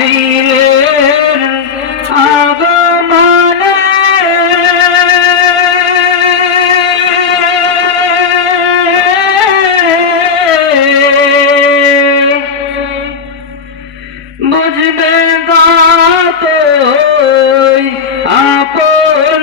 আজরাইলের আগমনে বুঝবে গাতই আপন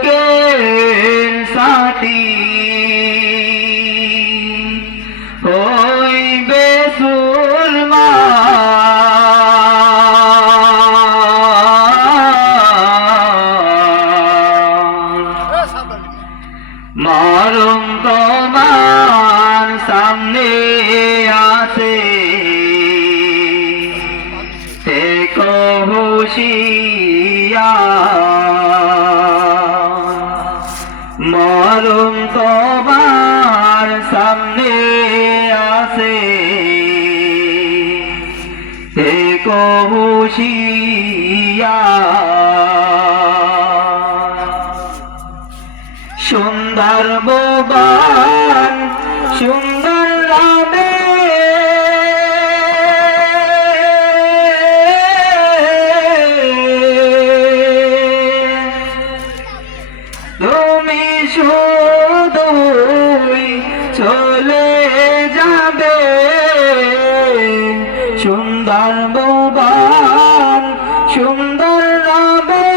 মরম তোমার সামনে আসে সে কহুশিয়া সুন্দর বোবান তুমি শুধুই চলে যাবে। সুন্দর বোবান সুন্দর রামে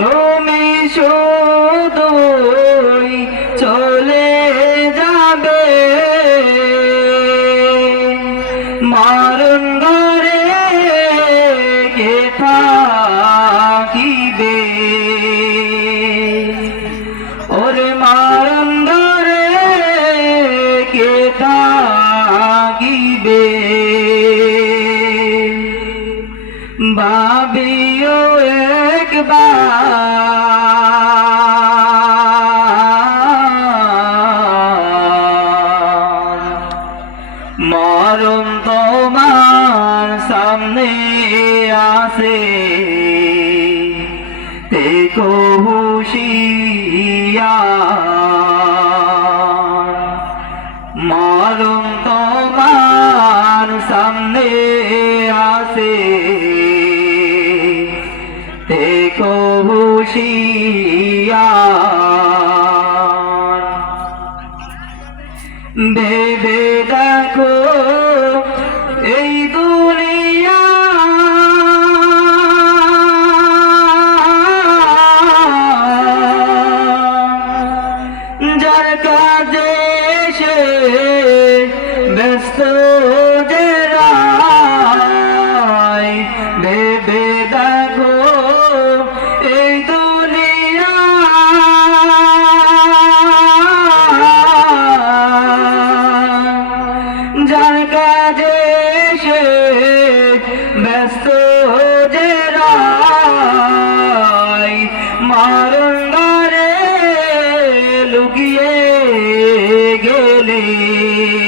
তুমি শুধুই চলে যাবে। থাকিবে। ওরে মারণ ঘরে কে থাকিবে? ভাবিও একবার। মরম তোমার সামনে আসে দেখো হুশিয়া মরম তোমার সামনে আসে দেখো হুশিয়া যার কাজে সে ব্যস্ত চলে